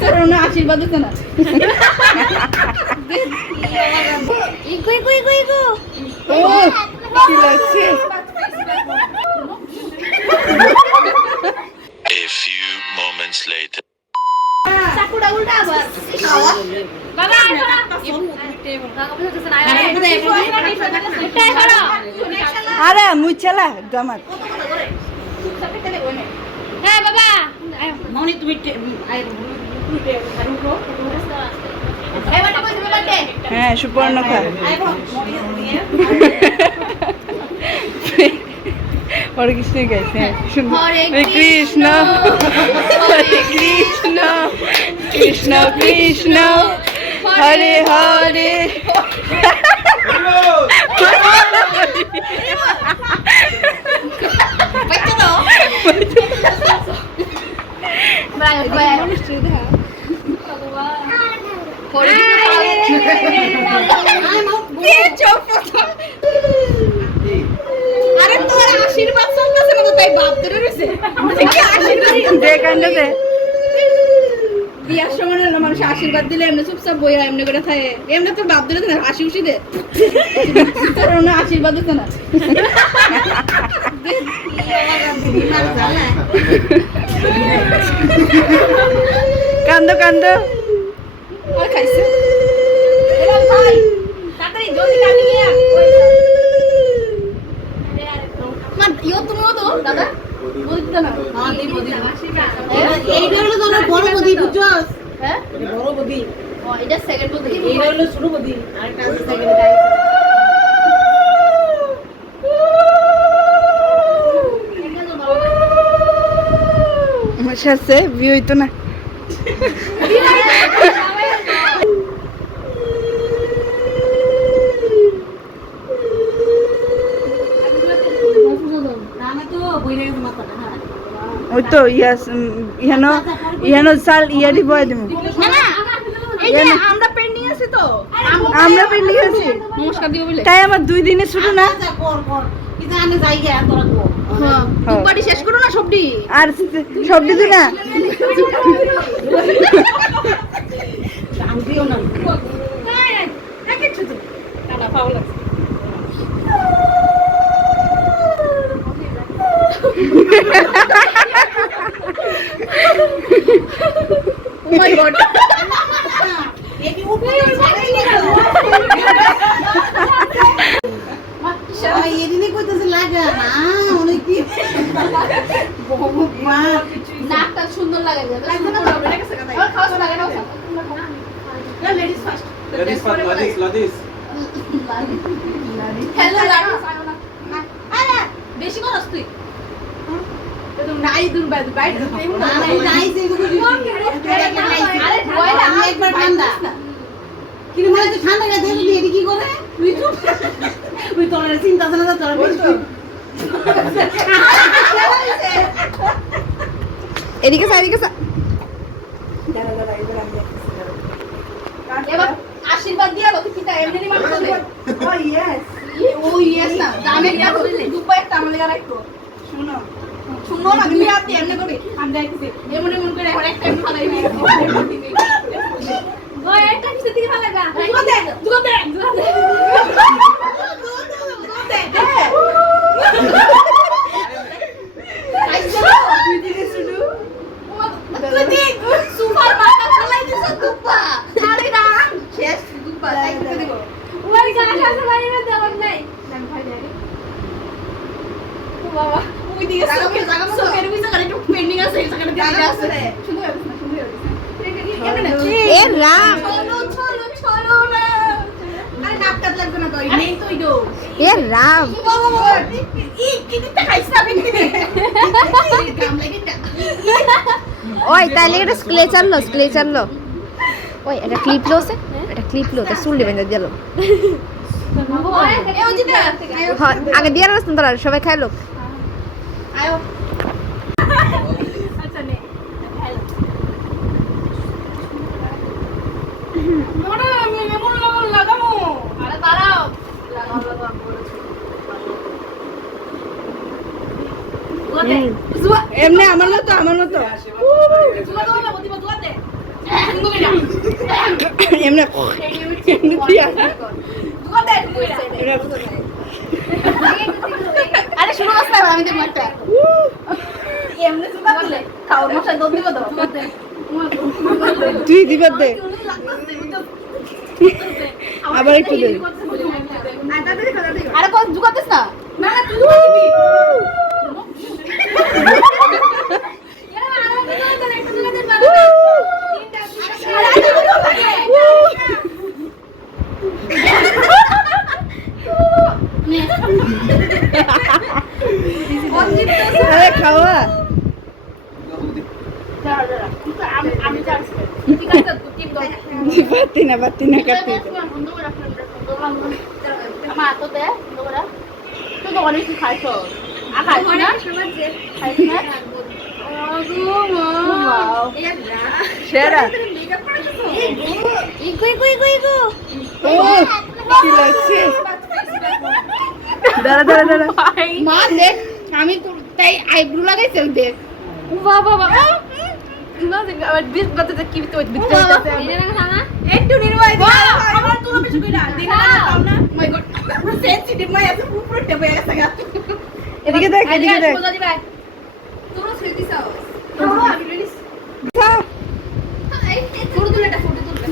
তোর না আশীর্বাদ A few moments later. আরে মুচালা জামাত হ্যাঁ বাবা। মনি তুমি হ্যাঁ? সুপর্ণখা হরে কৃষ্ণ গাইছে হ্যাঁ হরে হরে কৃষ্ণ। হরে কৃষ্ণ। কৃষ্ণ কৃষ্ণ। হরে হরে। আরে তোর আশীর্বাদ চলতেছে না তো তাই বাপ ধরে রয়েছে আশীর্বাদ বিয়ার সময় না মানুষ আশীর্বাদ দিলে এমনি চুপচাপ বইয়া এমনি করে থাকে এমনি তো বাপ দিলে না হাসি খুশি দে তোর না আশীর্বাদ দিতে না কান্দ কান্দ। দাদা। হলো তোমার বড় বদি বুঝছ? হ্যাঁ? বড় বদি। এটা সেকেন্ড বলতে এইটা হলো ছোট বদি। আরেকটা সেকেন্ড আছে বিয়ে হইতো না। ওই তো ইহানো ইহানো চাল ইয়া দিব দিমু আমরা পেন্ডিং আছে তো। আমরা পেন্ডিং আছি। নমস্কার দিব বলে। তাই আমার দুই দিনে শুরু না। তোরা কর হ্যাঁ। দুপাটি শেষ করো না সবটি? আর সব দিদি না? আনবিও না। ও মাই গড এটি উপরে ছাড়াই না এদিনে কইতেছে লাগা না অনেক কি মা নাকটা সুন্দর লাগে লাগবে না বাবা এটা কাছে খাওয়া লাগে না না ladies first Ladies first, ladies, ladies. Hello laddoo আরে বেশি করস তুই। তুমি নাই দূর বাই বাই না আরে ভয় না আমি একবার ঠান্ডা। কিন্তু মানে তুই ঠান্ডা গেছে তুই কি করে? তুই তুই তোর চিন্তা বেশি এদিকে সা এদিকে সা এবার আশীর্বাদ দিয়া লোকে কিটা এমনি নি মানুষ হবে? ও ইয়েস ও ইয়েস না। দামে দিয়া করলে দুপাই একটা আমলে একটু। শুনো। শুনো না তুমি আর এমনি করবে। আমি দেখছি এমন এমন করে এখন একটা ফালাইবি? ওই একটা কিছু দুগতে দুগতে সুপার মাথা ফালাই দিছ দুপা আরে রাম শেষ দুপা তাই করে দেব ওই গাছ আছে বাড়ি না দেওয়ার নাই আমি ভাই যাই বাবা ওই দিকে সোকের জায়গা ভিতরে করে পেন্ডিং আছে এই দিয়ে আছে সুন্দর হবে না সুন্দর হবে এ রাম চলো চলো চলো না আরে নাপকাত লাগবে না তো নেই তো ইদো এ রাম ই কি দিতে খাইছ না বিন দিতে লাগে ওই তাইলে এটা স্ক্লেচার লো স্ক্লেচার লো ওই এটা ক্লিপ লো এটা ক্লিপ লো তার চুল বেঁধে দিল আগে দিয়ে রাখছেন তোরা সবাই খাইলো। আচ্ছা এমনি আমার মতো আমার মতো। এমনি এমনি আরে? শুরু করতে হবে আমি দেখব একটা। এমনি সুন্দর করলে খাওয়ার মশাই দম দিব তো তুই দিবার দে। আবার একটু দে। আরে কত ঢুকাতেছ না? না না তুই আরে খাওয়া আমি চাচ্ছি ঠিক আছে টিপ দাও বাতি না বাতি না কাটতে আমার তো দে তোরা তুই তো অনেক খাইছ আর না খাইছ না সেরা দাঁড়া দাঁড়া দাঁড়া। মা দেখ আমি তাই আইব্রু লাগাইছি দেখ। বাবা বাবা। একটু নির্ভয় আমার তুলো বেশি কইরা দিনা না মাই গড সেনসিটিভ মাই আছে পুরো টেপে গেছে এদিকে দেখ এদিকে দেখ। তোরো স্মৃতি সাও তোরো আমি রিলিজ না ফটো তুলে এটা ফটো তুলে